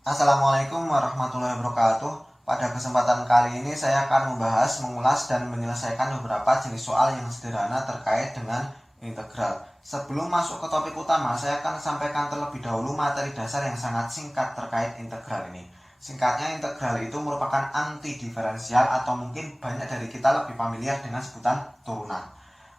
Assalamualaikum warahmatullahi wabarakatuh. Pada kesempatan kali ini saya akan membahas, mengulas, dan menyelesaikan beberapa jenis soal yang sederhana terkait dengan integral. Sebelum masuk ke topik utama, saya akan sampaikan terlebih dahulu materi dasar yang sangat singkat terkait integral ini. Singkatnya, integral itu merupakan antidiferensial atau mungkin banyak dari kita lebih familiar dengan sebutan turunan.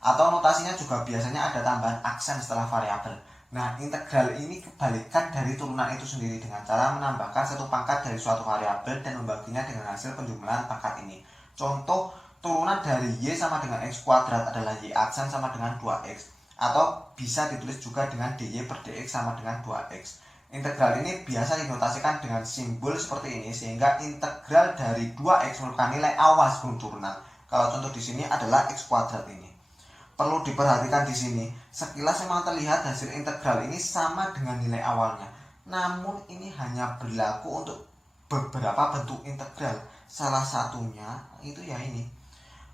Atau notasinya juga biasanya ada tambahan aksen setelah variabel. Nah, integral ini kebalikan dari turunan itu sendiri dengan cara menambahkan satu pangkat dari suatu variabel dan membaginya dengan hasil penjumlahan pangkat ini. Contoh, turunan dari y sama dengan x kuadrat adalah y aksen sama dengan 2x. Atau bisa ditulis juga dengan dy per dx sama dengan 2x. Integral ini biasa dinotasikan dengan simbol seperti ini sehingga integral dari 2x merupakan nilai awal sebelum turunan. Kalau contoh di sini adalah x kuadrat ini. Perlu diperhatikan di sini, sekilas memang terlihat hasil integral ini sama dengan nilai awalnya. Namun ini hanya berlaku untuk beberapa bentuk integral. Salah satunya itu ya ini.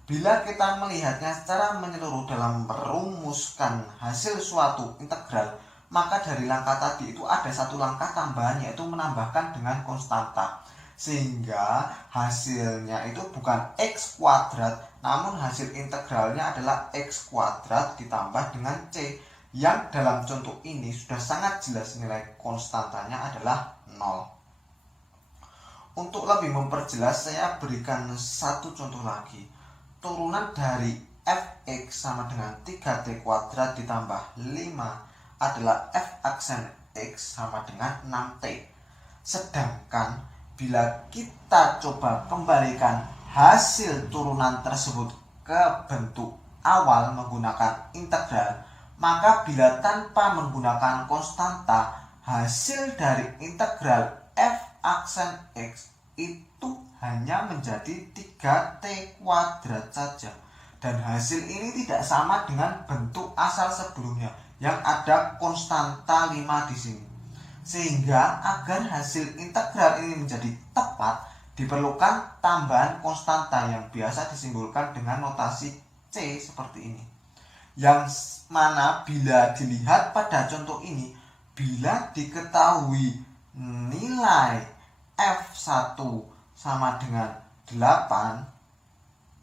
Bila kita melihatnya secara menyeluruh dalam merumuskan hasil suatu integral, maka dari langkah tadi itu ada satu langkah tambahan yaitu menambahkan dengan konstanta. Sehingga hasilnya itu bukan x kuadrat, namun hasil integralnya adalah x kuadrat ditambah dengan c, yang dalam contoh ini sudah sangat jelas nilai konstantanya adalah 0. Untuk lebih memperjelas, saya berikan satu contoh lagi. Turunan dari fx sama dengan 3t kuadrat ditambah 5 adalah f aksen x sama dengan 6t. Sedangkan bila kita coba kembalikan hasil turunan tersebut ke bentuk awal menggunakan integral, maka bila tanpa menggunakan konstanta, hasil dari integral f aksen x itu hanya menjadi 3t kuadrat saja. Dan hasil ini tidak sama dengan bentuk asal sebelumnya yang ada konstanta 5 di sini. Sehingga agar hasil integral ini menjadi tepat, diperlukan tambahan konstanta yang biasa disimbolkan dengan notasi C seperti ini. Yang mana bila dilihat pada contoh ini, bila diketahui nilai F1 sama dengan 8,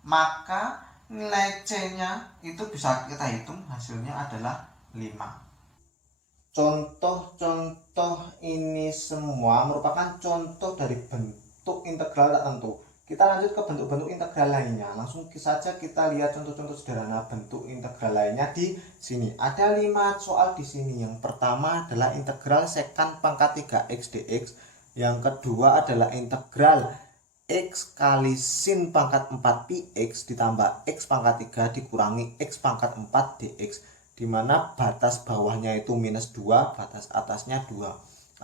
maka nilai C-nya itu bisa kita hitung, hasilnya adalah 5. Contoh-contoh ini semua merupakan contoh dari bentuk integral tertentu. Kita lanjut ke bentuk-bentuk integral lainnya. Langsung saja kita lihat contoh-contoh sederhana bentuk integral lainnya di sini. Ada 5 soal di sini. Yang pertama adalah integral sekant pangkat 3x dx. Yang kedua adalah integral x kali sin pangkat 4 pi x ditambah x pangkat 3 dikurangi x pangkat 4 dx, di mana batas bawahnya itu minus 2, batas atasnya 2.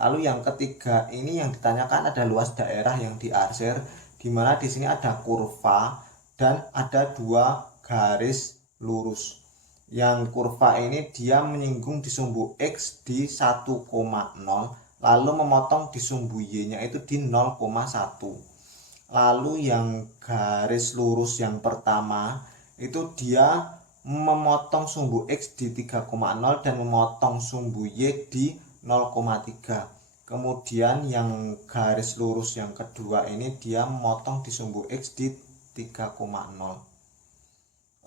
Lalu yang ketiga ini yang ditanyakan ada luas daerah yang diarsir, di mana di sini ada kurva dan ada 2 garis lurus. Yang kurva ini dia menyinggung di sumbu x di 1,0, lalu memotong di sumbu y-nya itu di 0,1. Lalu yang garis lurus yang pertama itu dia memotong sumbu x di 3,0 dan memotong sumbu y di 0,3. Kemudian yang garis lurus yang kedua ini dia memotong di sumbu x di 3,0.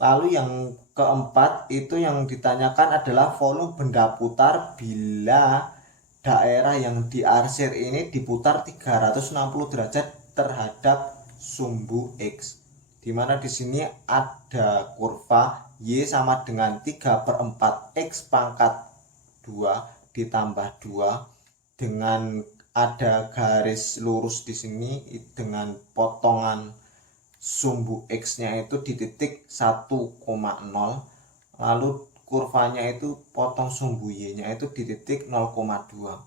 Lalu yang keempat itu yang ditanyakan adalah volume benda putar bila daerah yang diarsir ini diputar 360 derajat terhadap sumbu x, dimana di sini ada kurva y sama dengan 3/4 x pangkat 2 ditambah 2 dengan ada garis lurus di sini dengan potongan sumbu x-nya itu di titik 1,0, lalu kurvanya itu potong sumbu y-nya itu di titik 0,2.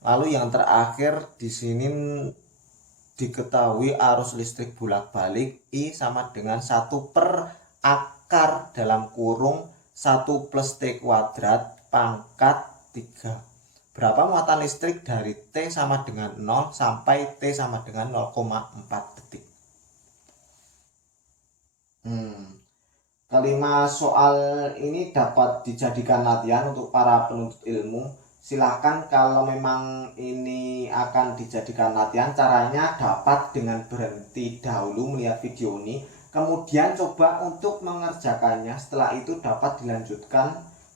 Lalu yang terakhir di sini diketahui arus listrik bolak-balik I sama dengan 1 per akar dalam kurung 1 plus T kuadrat pangkat 3. Berapa muatan listrik dari T sama dengan 0 sampai T sama dengan 0,4 detik. Kelima soal ini dapat dijadikan latihan untuk para penuntut ilmu. Silahkan kalau memang ini akan dijadikan latihan. Caranya dapat dengan berhenti dahulu melihat video ini, kemudian coba untuk mengerjakannya. Setelah itu dapat dilanjutkan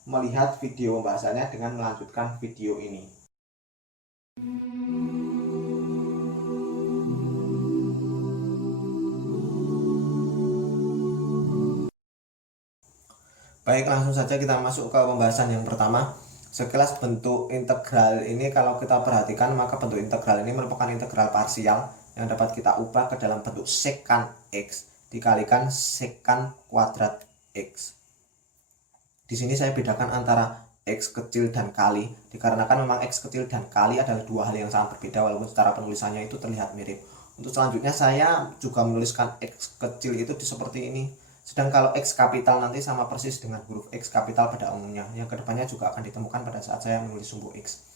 melihat video pembahasannya dengan melanjutkan video ini. Baik, langsung saja kita masuk ke pembahasan yang pertama. Sekelas bentuk integral ini kalau kita perhatikan, maka bentuk integral ini merupakan integral parsial yang dapat kita ubah ke dalam bentuk sekant X dikalikan sekant kuadrat X. Di sini saya bedakan antara X kecil dan kali, dikarenakan memang X kecil dan kali adalah dua hal yang sangat berbeda walaupun secara penulisannya itu terlihat mirip. Untuk selanjutnya saya juga menuliskan X kecil itu seperti ini. Sedang kalau X kapital nanti sama persis dengan huruf X kapital pada umumnya, yang kedepannya juga akan ditemukan pada saat saya menulis sumbu X.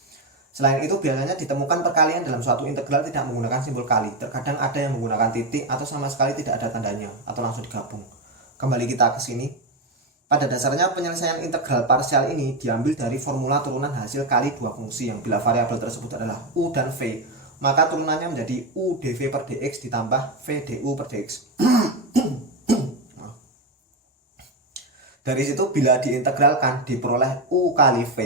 Selain itu biasanya ditemukan perkalian dalam suatu integral tidak menggunakan simbol kali. Terkadang ada yang menggunakan titik atau sama sekali tidak ada tandanya atau langsung digabung. Kembali kita ke sini. Pada dasarnya penyelesaian integral parsial ini diambil dari formula turunan hasil kali dua fungsi yang bila variabel tersebut adalah U dan V, maka turunannya menjadi U dV per dx ditambah V du per dx. Dari situ bila diintegralkan diperoleh U kali V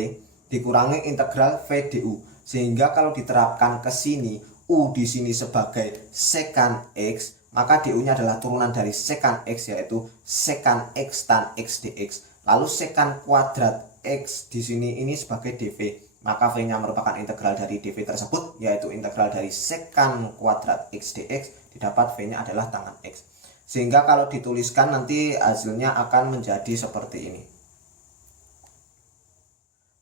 dikurangi integral V du, sehingga kalau diterapkan ke sini U di sini sebagai sekant X, maka du-nya adalah turunan dari sekant X yaitu sekant X tan X dx. Lalu sekant kuadrat X di sini ini sebagai dV, maka V-nya merupakan integral dari dV tersebut yaitu integral dari sekant kuadrat X dx, didapat V-nya adalah tangan X. Sehingga kalau dituliskan nanti hasilnya akan menjadi seperti ini.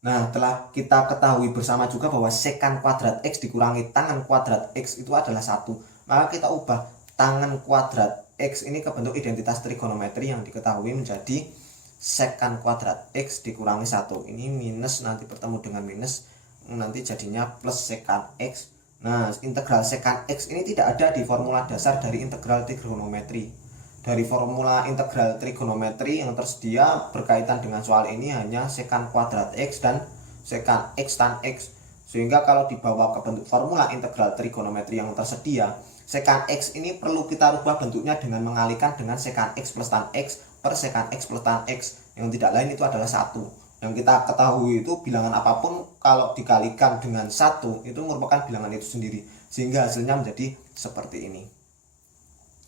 Nah, telah kita ketahui bersama juga bahwa sekant kuadrat X dikurangi tangan kuadrat X itu adalah 1. Maka kita ubah tangan kuadrat X ini ke bentuk identitas trigonometri yang diketahui menjadi sekant kuadrat X dikurangi 1. Ini minus nanti bertemu dengan minus, nanti jadinya plus sekant X. Nah, integral sekant X ini tidak ada di formula dasar dari integral trigonometri. Dari formula integral trigonometri yang tersedia berkaitan dengan soal ini hanya sekant kuadrat X dan sekant X tan X. Sehingga kalau dibawa ke bentuk formula integral trigonometri yang tersedia, sekant X ini perlu kita rubah bentuknya dengan mengalihkan dengan sekant X plus tan X per sekant X plus tan X. Yang tidak lain itu adalah 1. Yang kita ketahui itu bilangan apapun kalau dikalikan dengan 1 itu merupakan bilangan itu sendiri, sehingga hasilnya menjadi seperti ini.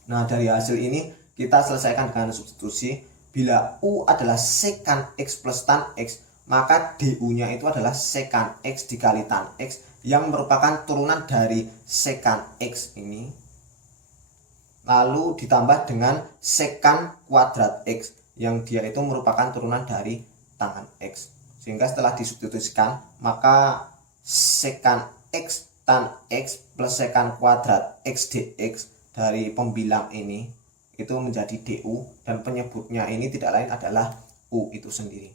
Nah, dari hasil ini kita selesaikan dengan substitusi. Bila U adalah sekant X plus tan X, maka du-nya itu adalah sekant X dikali tan X yang merupakan turunan dari sekant X ini, lalu ditambah dengan sekant kuadrat X yang dia itu merupakan turunan dari tangan X. Sehingga setelah disubstitusikan, maka sekant X tan X plus sekant kuadrat X dx dari pembilang ini itu menjadi du, dan penyebutnya ini tidak lain adalah U itu sendiri.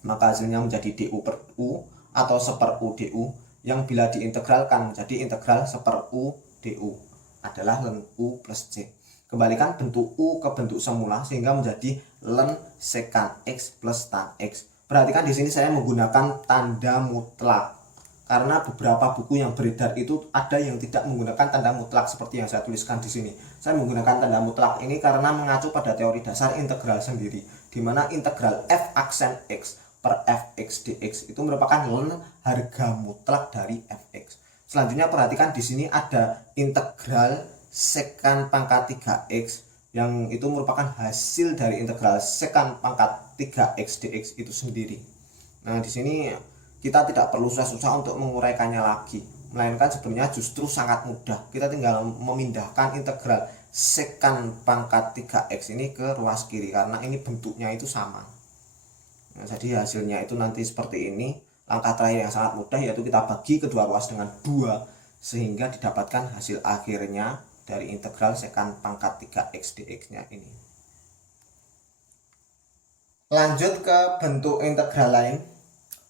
Maka hasilnya menjadi du per U atau seper U du, yang bila diintegralkan menjadi integral seper U du adalah ln U plus C. Kembalikan bentuk U ke bentuk semula sehingga menjadi ln sekant X plus tan X. Perhatikan di sini saya menggunakan tanda mutlak karena beberapa buku yang beredar itu ada yang tidak menggunakan tanda mutlak seperti yang saya tuliskan di sini. Saya menggunakan tanda mutlak ini karena mengacu pada teori dasar integral sendiri, di mana integral f aksen X per fx dx itu merupakan ln harga mutlak dari fx. Selanjutnya perhatikan di sini ada integral sekant pangkat 3x yang itu merupakan hasil dari integral sekant pangkat 3x dx itu sendiri. Nah, di sini kita tidak perlu susah-susah untuk menguraikannya lagi, melainkan sebenarnya justru sangat mudah. Kita tinggal memindahkan integral sekant pangkat 3x ini ke ruas kiri karena ini bentuknya itu sama. Nah, jadi hasilnya itu nanti seperti ini. Langkah terakhir yang sangat mudah yaitu kita bagi kedua ruas dengan 2 sehingga didapatkan hasil akhirnya dari integral sekant pangkat 3x dx nya ini. Lanjut ke bentuk integral lain.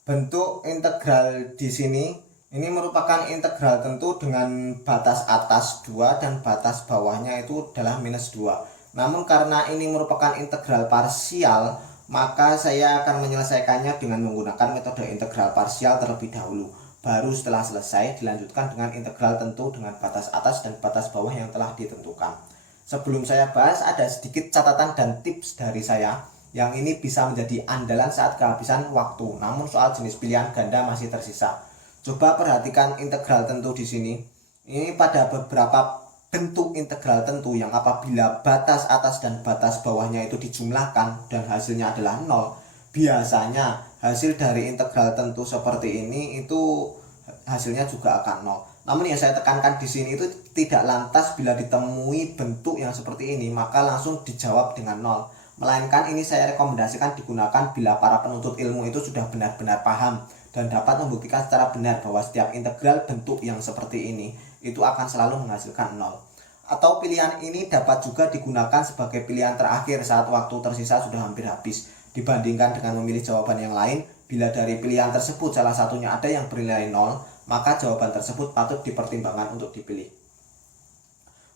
Bentuk integral di sini ini merupakan integral tentu dengan batas atas 2 dan batas bawahnya itu adalah minus 2. Namun karena ini merupakan integral parsial, maka saya akan menyelesaikannya dengan menggunakan metode integral parsial terlebih dahulu. Baru setelah selesai dilanjutkan dengan integral tentu dengan batas atas dan batas bawah yang telah ditentukan. Sebelum saya bahas, ada sedikit catatan dan tips dari saya yang ini bisa menjadi andalan saat kehabisan waktu. Namun soal jenis pilihan ganda masih tersisa. Coba perhatikan integral tentu di sini. Ini pada beberapa bentuk integral tentu yang apabila batas atas dan batas bawahnya itu dijumlahkan dan hasilnya adalah 0, biasanya hasil dari integral tentu seperti ini itu hasilnya juga akan 0. Namun yang saya tekankan di sini itu tidak lantas bila ditemui bentuk yang seperti ini maka langsung dijawab dengan 0. Melainkan ini saya rekomendasikan digunakan bila para penuntut ilmu itu sudah benar-benar paham dan dapat membuktikan secara benar bahwa setiap integral bentuk yang seperti ini itu akan selalu menghasilkan 0. Atau pilihan ini dapat juga digunakan sebagai pilihan terakhir saat waktu tersisa sudah hampir habis. Dibandingkan dengan memilih jawaban yang lain, bila dari pilihan tersebut salah satunya ada yang bernilai 0, maka jawaban tersebut patut dipertimbangkan untuk dipilih.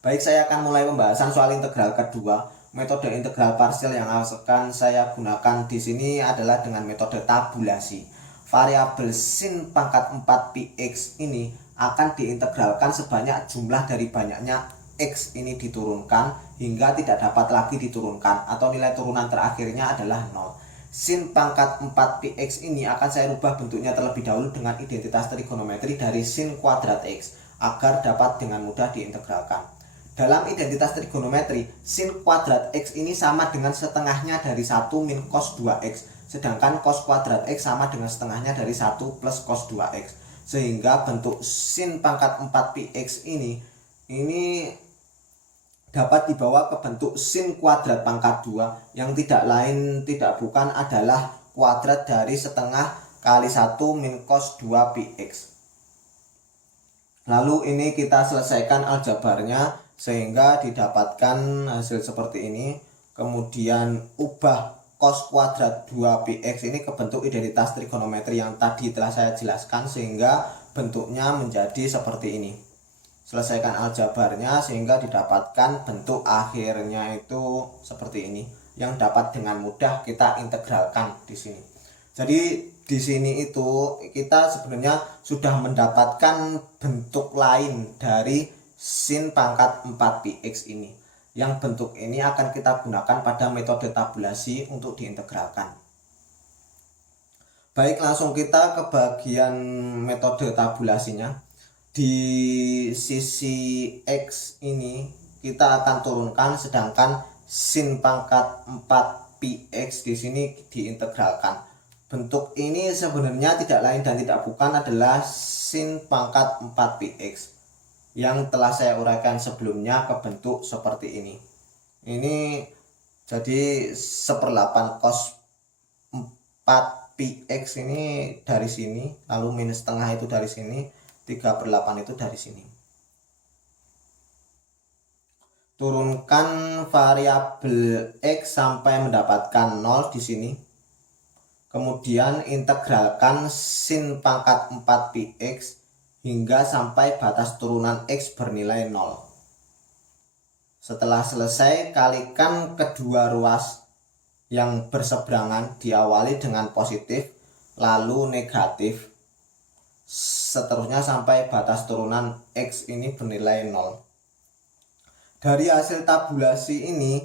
Baik, saya akan mulai pembahasan soal integral kedua. Metode integral parsial yang akan saya gunakan di sini adalah dengan metode tabulasi. Variabel sin pangkat 4 px ini akan diintegralkan sebanyak jumlah dari banyaknya x ini diturunkan hingga tidak dapat lagi diturunkan atau nilai turunan terakhirnya adalah 0. Sin pangkat 4 px ini akan saya rubah bentuknya terlebih dahulu dengan identitas trigonometri dari sin kuadrat x agar dapat dengan mudah diintegralkan. Dalam identitas trigonometri, sin kuadrat x ini sama dengan setengahnya dari 1 min cos 2x, sedangkan cos kuadrat x sama dengan setengahnya dari 1 plus cos 2x. Sehingga bentuk sin pangkat 4 px ini dapat dibawa ke bentuk sin kuadrat pangkat 2 yang tidak lain tidak bukan adalah kuadrat dari setengah kali 1 min cos 2 px. Lalu ini kita selesaikan aljabarnya sehingga didapatkan hasil seperti ini. Kemudian ubah cos kuadrat 2 px ini ke bentuk identitas trigonometri yang tadi telah saya jelaskan sehingga bentuknya menjadi seperti ini. Selesaikan aljabarnya sehingga didapatkan bentuk akhirnya itu seperti ini yang dapat dengan mudah kita integralkan di sini. Jadi di sini itu kita sebenarnya sudah mendapatkan bentuk lain dari sin pangkat 4 px ini. Yang bentuk ini akan kita gunakan pada metode tabulasi untuk diintegralkan. Baik, langsung kita ke bagian metode tabulasinya. Di sisi x ini kita akan turunkan, sedangkan sin pangkat 4 px di sini diintegralkan. Bentuk ini sebenarnya tidak lain dan tidak bukan adalah sin pangkat 4 px yang telah saya uraikan sebelumnya ke bentuk seperti ini. Ini jadi 1/8 cos 4 px ini dari sini, lalu minus setengah itu dari sini, 3/8 itu dari sini. Turunkan variabel x sampai mendapatkan 0 di sini. Kemudian integralkan sin pangkat 4 px hingga sampai batas turunan x bernilai 0. Setelah selesai, kalikan kedua ruas yang berseberangan, diawali dengan positif lalu negatif, seterusnya sampai batas turunan x ini bernilai 0. Dari hasil tabulasi ini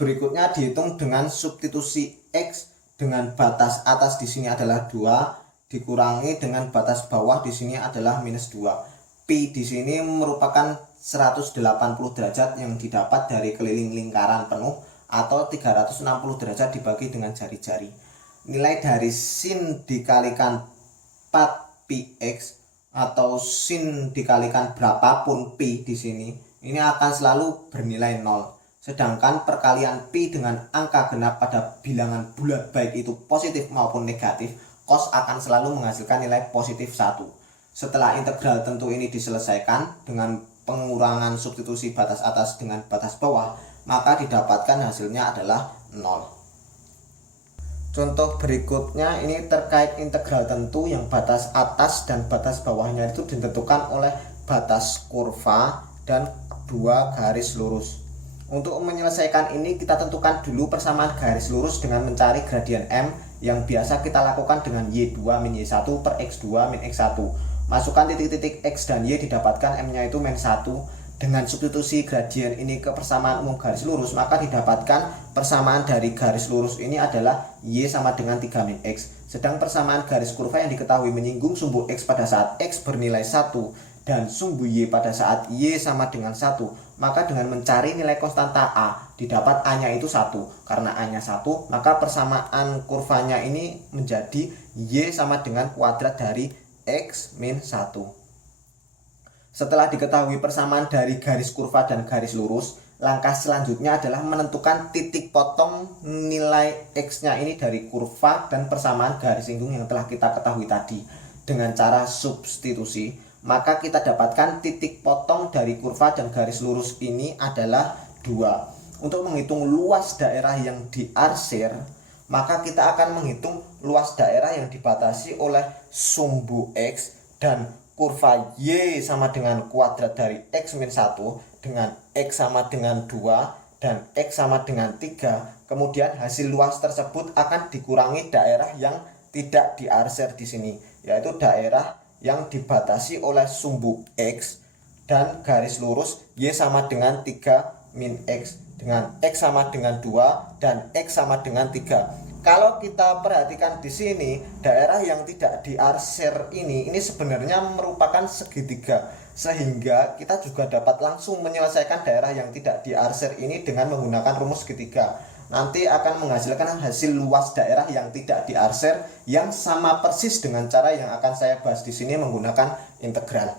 berikutnya dihitung dengan substitusi x dengan batas atas di sini adalah 2 dikurangi dengan batas bawah di sini adalah minus 2. Pi di sini merupakan 180 derajat yang didapat dari keliling lingkaran penuh atau 360 derajat dibagi dengan jari-jari. Nilai dari sin dikalikan 4 px atau sin dikalikan berapapun pi di sini ini akan selalu bernilai 0. Sedangkan perkalian pi dengan angka genap pada bilangan bulat baik itu positif maupun negatif, cos akan selalu menghasilkan nilai positif 1. Setelah integral tentu ini diselesaikan dengan pengurangan substitusi batas atas dengan batas bawah, maka didapatkan hasilnya adalah 0. Contoh berikutnya ini terkait integral tentu yang batas atas dan batas bawahnya itu ditentukan oleh batas kurva dan dua garis lurus. Untuk menyelesaikan ini kita tentukan dulu persamaan garis lurus dengan mencari gradien M yang biasa kita lakukan dengan Y2 min Y1 per X2 min X1. Masukkan titik-titik X dan Y, didapatkan M-nya itu min 1. Dengan substitusi gradien ini ke persamaan umum garis lurus, maka didapatkan persamaan dari garis lurus ini adalah Y sama dengan 3 min X. Sedang persamaan garis kurva yang diketahui menyinggung sumbu X pada saat X bernilai 1 dan sumbu Y pada saat Y sama dengan 1, maka dengan mencari nilai konstanta A, didapat A-nya itu 1. Karena A-nya 1, maka persamaan kurvanya ini menjadi Y sama dengan kuadrat dari X min 1. Setelah diketahui persamaan dari garis kurva dan garis lurus, langkah selanjutnya adalah menentukan titik potong nilai X-nya ini dari kurva dan persamaan garis singgung yang telah kita ketahui tadi. Dengan cara substitusi, maka kita dapatkan titik potong dari kurva dan garis lurus ini adalah 2. Untuk menghitung luas daerah yang diarsir, maka kita akan menghitung luas daerah yang dibatasi oleh sumbu X dan kurva Y sama dengan kuadrat dari X min 1 dengan X sama dengan 2 dan X sama dengan 3. Kemudian hasil luas tersebut akan dikurangi daerah yang tidak diarsir di sini, yaitu daerah yang dibatasi oleh sumbu X dan garis lurus Y sama dengan 3 min X dengan X sama dengan 2 dan X sama dengan 3. Kalau kita perhatikan di sini, daerah yang tidak diarsir ini sebenarnya merupakan segitiga, sehingga kita juga dapat langsung menyelesaikan daerah yang tidak diarsir ini dengan menggunakan rumus segitiga. Nanti akan menghasilkan hasil luas daerah yang tidak diarsir yang sama persis dengan cara yang akan saya bahas di sini menggunakan integral.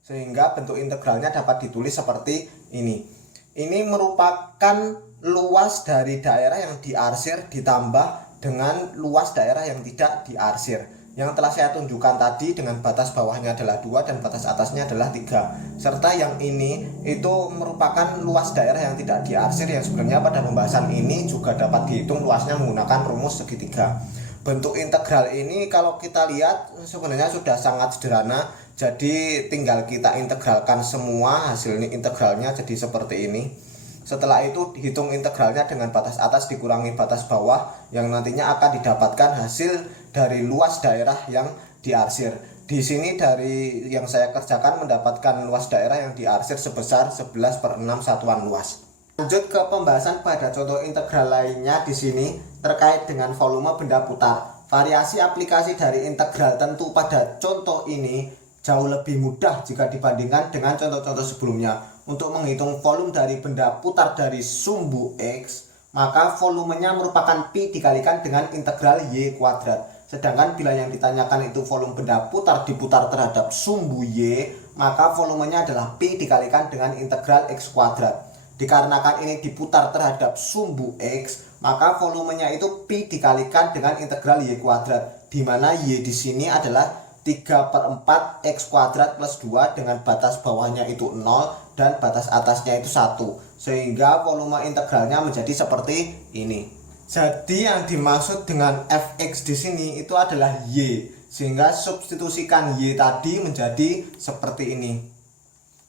Sehingga bentuk integralnya dapat ditulis seperti ini. Ini merupakan luas dari daerah yang diarsir ditambah dengan luas daerah yang tidak diarsir, yang telah saya tunjukkan tadi dengan batas bawahnya adalah 2 dan batas atasnya adalah 3. Serta yang ini itu merupakan luas daerah yang tidak diarsir, yang sebenarnya pada pembahasan ini juga dapat dihitung luasnya menggunakan rumus segitiga. Bentuk integral ini kalau kita lihat sebenarnya sudah sangat sederhana, jadi tinggal kita integralkan semua, hasil integralnya jadi seperti ini. Setelah itu dihitung integralnya dengan batas atas dikurangi batas bawah, yang nantinya akan didapatkan hasil dari luas daerah yang diarsir. Di sini dari yang saya kerjakan mendapatkan luas daerah yang diarsir sebesar 11/6 satuan luas. Lanjut ke pembahasan pada contoh integral lainnya di sini terkait dengan volume benda putar. Variasi aplikasi dari integral tentu pada contoh ini jauh lebih mudah jika dibandingkan dengan contoh-contoh sebelumnya. Untuk menghitung volume dari benda putar dari sumbu X, maka volumenya merupakan Pi dikalikan dengan integral Y kuadrat. Sedangkan bila yang ditanyakan itu volume benda putar diputar terhadap sumbu Y, maka volumenya adalah Pi dikalikan dengan integral X kuadrat. Dikarenakan ini diputar terhadap sumbu X, maka volumenya itu Pi dikalikan dengan integral Y kuadrat, di mana Y di sini adalah 3/4 X kuadrat plus 2 dengan batas bawahnya itu 0 dan batas atasnya itu 1, sehingga volume integralnya menjadi seperti ini. Jadi yang dimaksud dengan fx di sini itu adalah y, sehingga substitusikan y tadi menjadi seperti ini.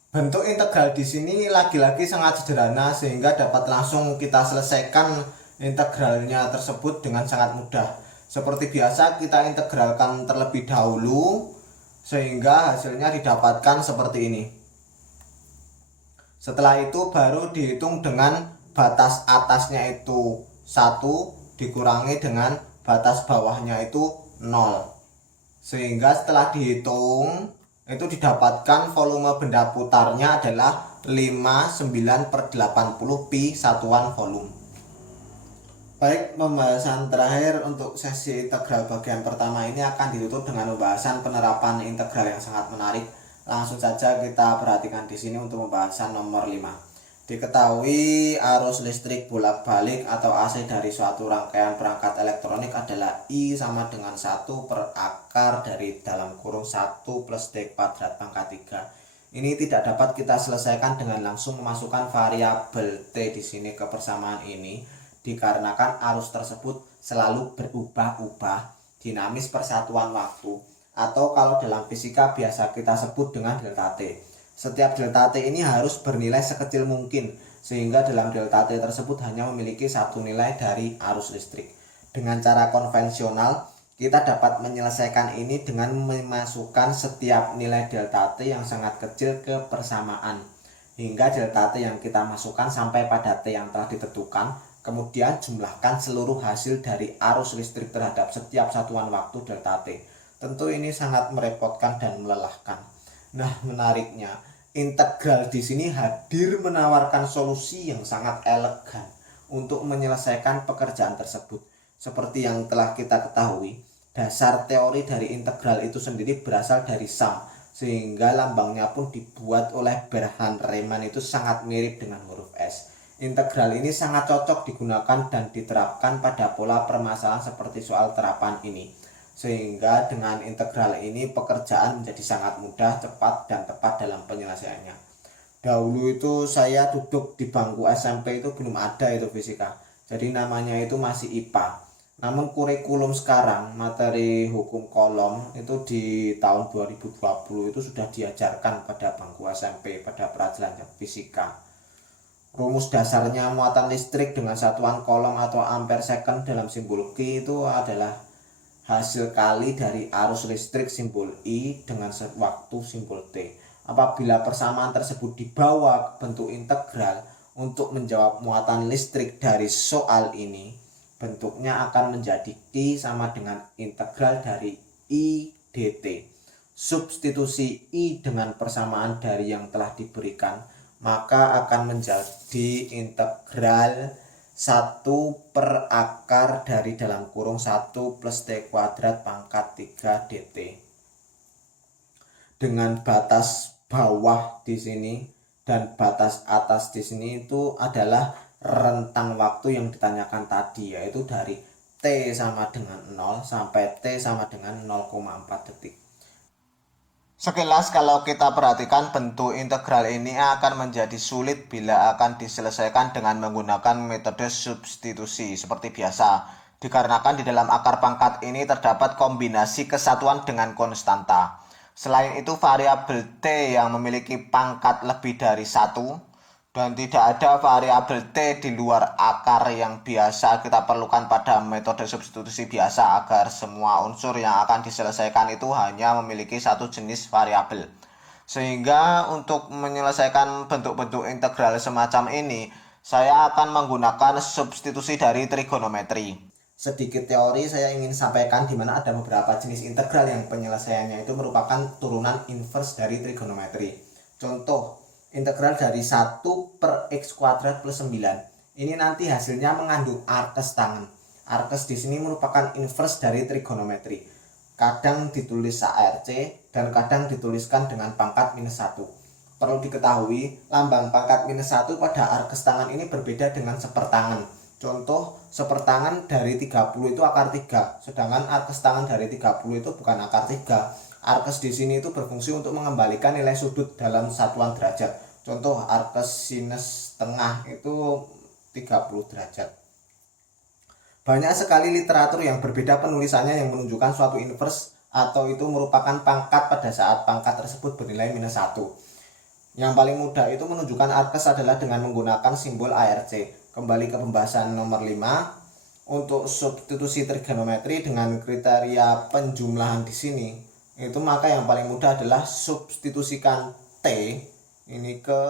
Bentuk integral di sini lagi-lagi sangat sederhana, sehingga dapat langsung kita selesaikan integralnya tersebut dengan sangat mudah. Seperti biasa kita integralkan terlebih dahulu sehingga hasilnya didapatkan seperti ini. Setelah itu baru dihitung dengan batas atasnya itu 1 dikurangi dengan batas bawahnya itu 0. Sehingga setelah dihitung itu didapatkan volume benda putarnya adalah 59/80 pi satuan volume. Baik, pembahasan terakhir untuk sesi integral bagian pertama ini akan ditutup dengan pembahasan penerapan integral yang sangat menarik. Langsung saja kita perhatikan di sini untuk pembahasan nomor 5. Diketahui arus listrik bolak-balik atau AC dari suatu rangkaian perangkat elektronik adalah I sama dengan 1 per akar dari dalam kurung 1 plus D kuadrat pangkat 3. Ini tidak dapat kita selesaikan dengan langsung memasukkan variabel T di sini ke persamaan ini, dikarenakan arus tersebut selalu berubah-ubah, dinamis persatuan waktu, atau kalau dalam fisika biasa kita sebut dengan delta T. Setiap delta T ini harus bernilai sekecil mungkin, sehingga dalam delta T tersebut hanya memiliki satu nilai dari arus listrik. Dengan cara konvensional, kita dapat menyelesaikan ini dengan memasukkan setiap nilai delta T yang sangat kecil ke persamaan, hingga delta T yang kita masukkan sampai pada T yang telah ditentukan. Kemudian jumlahkan seluruh hasil dari arus listrik terhadap setiap satuan waktu delta T. Tentu ini sangat merepotkan dan melelahkan. Nah, menariknya, integral di sini hadir menawarkan solusi yang sangat elegan untuk menyelesaikan pekerjaan tersebut. Seperti yang telah kita ketahui, dasar teori dari integral itu sendiri berasal dari sum, sehingga lambangnya pun dibuat oleh Bernhard Riemann itu sangat mirip dengan huruf S. Integral ini sangat cocok digunakan dan diterapkan pada pola permasalahan seperti soal terapan ini. Sehingga dengan integral ini pekerjaan menjadi sangat mudah, cepat, dan tepat dalam penyelesaiannya. Dahulu itu saya duduk di bangku SMP itu belum ada itu fisika. Jadi namanya itu masih IPA. Namun kurikulum sekarang, materi hukum kolom itu di tahun 2020 itu sudah diajarkan pada bangku SMP pada pelajaran fisika. Rumus dasarnya muatan listrik dengan satuan kolom atau ampere second dalam simbol Q itu adalah hasil kali dari arus listrik simbol I dengan waktu simbol T. Apabila persamaan tersebut dibawa ke bentuk integral untuk menjawab muatan listrik dari soal ini, bentuknya akan menjadi Q sama dengan integral dari I dt. Substitusi I dengan persamaan dari yang telah diberikan, maka akan menjadi integral 1 per akar dari dalam kurung 1 plus T kuadrat pangkat 3 dt. Dengan batas bawah di sini dan batas atas di sini itu adalah rentang waktu yang ditanyakan tadi, yaitu dari T sama dengan 0 sampai T sama dengan 0,4 detik. Sekilas kalau kita perhatikan, bentuk integral ini akan menjadi sulit bila akan diselesaikan dengan menggunakan metode substitusi seperti biasa, dikarenakan di dalam akar pangkat ini terdapat kombinasi kesatuan dengan konstanta. Selain itu, variabel T yang memiliki pangkat lebih dari 1, dan tidak ada variabel T di luar akar yang biasa kita perlukan pada metode substitusi biasa agar semua unsur yang akan diselesaikan itu hanya memiliki satu jenis variabel. Sehingga untuk menyelesaikan bentuk-bentuk integral semacam ini, saya akan menggunakan substitusi dari trigonometri. Sedikit teori saya ingin sampaikan di mana ada beberapa jenis integral yang penyelesaiannya itu merupakan turunan inverse dari trigonometri. Contoh, integral dari 1 per x kuadrat plus 9. Ini nanti hasilnya mengandung arkes tangen. Arkes di sini merupakan inverse dari trigonometri. Kadang ditulis ARC dan kadang dituliskan dengan pangkat minus 1. Perlu diketahui, lambang pangkat minus 1 pada arkes tangen ini berbeda dengan sepertangan. Contoh, sepertangan dari 30 itu akar 3, sedangkan arkes tangen dari 30 itu bukan akar 3. Arkes di sini itu berfungsi untuk mengembalikan nilai sudut dalam satuan derajat. Contoh, arkes sinus tengah itu 30 derajat. Banyak sekali literatur yang berbeda penulisannya yang menunjukkan suatu inverse atau itu merupakan pangkat pada saat pangkat tersebut bernilai minus 1. Yang paling mudah itu menunjukkan arkes adalah dengan menggunakan simbol ARC. Kembali ke pembahasan nomor 5. Untuk substitusi trigonometri dengan kriteria penjumlahan di sini, itu maka yang paling mudah adalah substitusikan T ini ke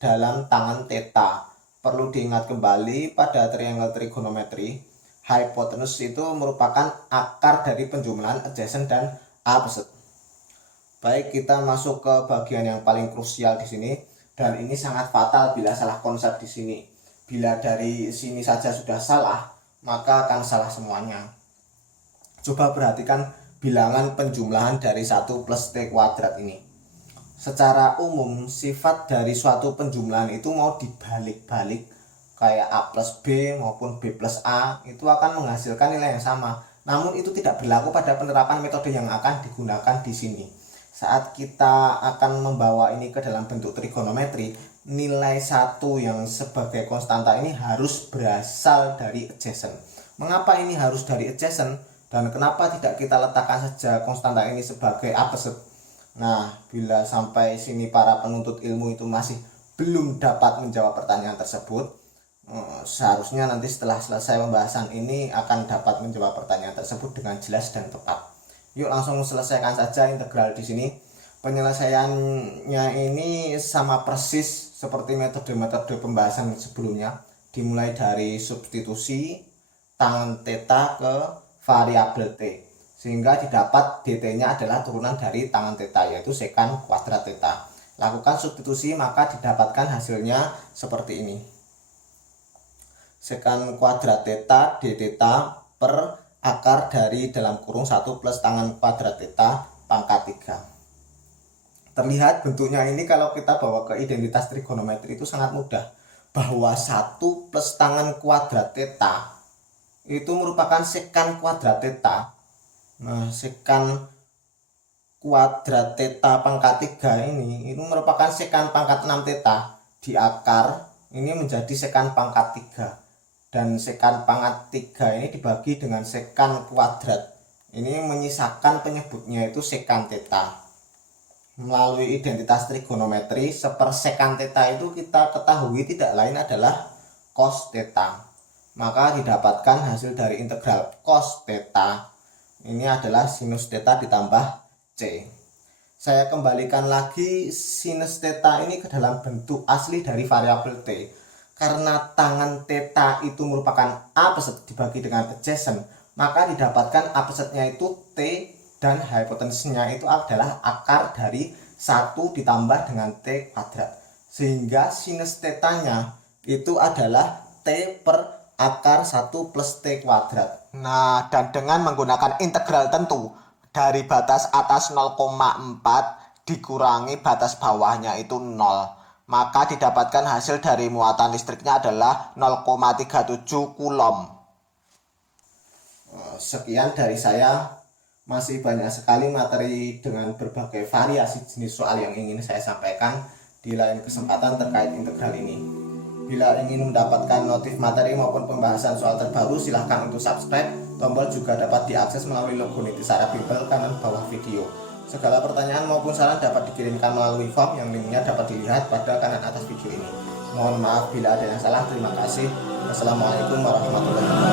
dalam tangan theta. Perlu diingat kembali pada triangle trigonometri, hypotenuse itu merupakan akar dari penjumlahan adjacent dan opposite. Baik, kita masuk ke bagian yang paling krusial di sini, dan ini sangat fatal bila salah konsep di sini. Bila dari sini saja sudah salah, maka akan salah semuanya. Coba perhatikan bilangan penjumlahan dari 1 plus T kuadrat ini. Secara umum, sifat dari suatu penjumlahan itu mau dibalik-balik, kayak A plus B maupun B plus A, itu akan menghasilkan nilai yang sama. Namun itu tidak berlaku pada penerapan metode yang akan digunakan di sini. Saat kita akan membawa ini ke dalam bentuk trigonometri, nilai 1 yang sebagai konstanta ini harus berasal dari adjacent. Mengapa ini harus dari adjacent? Dan kenapa tidak kita letakkan saja konstanta ini sebagai opposite? Nah, bila sampai sini para penuntut ilmu itu masih belum dapat menjawab pertanyaan tersebut, Seharusnya nanti setelah selesai pembahasan ini akan dapat menjawab pertanyaan tersebut dengan jelas dan tepat. Yuk langsung selesaikan saja integral di sini. Penyelesaiannya ini sama persis seperti metode-metode pembahasan sebelumnya, dimulai dari substitusi tangan theta ke variabel t, sehingga didapat dt-nya adalah turunan dari tangan theta, yaitu sekan kuadrat theta. Lakukan substitusi maka didapatkan hasilnya seperti ini. Sekan kuadrat theta d theta per akar dari dalam kurung 1 plus tangan kuadrat theta pangkat 3. Terlihat bentuknya ini kalau kita bawa ke identitas trigonometri itu sangat mudah, bahwa 1 plus tangan kuadrat theta itu merupakan sekan kuadrat theta. Nah, sekan kuadrat theta pangkat 3 ini itu merupakan sekan pangkat 6 theta di akar ini menjadi sekan pangkat 3, dan sekan pangkat 3 ini dibagi dengan sekan kuadrat ini menyisakan penyebutnya itu sekan theta. Melalui identitas trigonometri, sepersekan theta itu kita ketahui tidak lain adalah cos theta. Maka didapatkan hasil dari integral cos theta ini adalah sinus theta ditambah c. Saya kembalikan lagi sinus theta ini ke dalam bentuk asli dari variabel t. Karena tangan theta itu merupakan a peset dibagi dengan adjacent, maka didapatkan a pesetnya itu t, dan hipotenusnya itu adalah akar dari 1 ditambah dengan t kuadrat, sehingga sinus tetanya itu adalah t per akar 1 plus t kuadrat. Nah, dan dengan menggunakan integral tentu dari batas atas 0,4 dikurangi batas bawahnya itu 0, maka didapatkan hasil dari muatan listriknya adalah 0,37 Coulomb. Sekian dari saya. Masih banyak sekali materi dengan berbagai variasi jenis soal yang ingin saya sampaikan di lain kesempatan terkait integral ini. Bila ingin mendapatkan notif materi maupun pembahasan soal terbaru, silahkan untuk subscribe. Tombol juga dapat diakses melalui logo Nitisara Bimbel kanan bawah video. Segala pertanyaan maupun saran dapat dikirimkan melalui form yang linknya dapat dilihat pada kanan atas video ini. Mohon maaf bila ada yang salah. Terima kasih. Wassalamualaikum warahmatullahi wabarakatuh.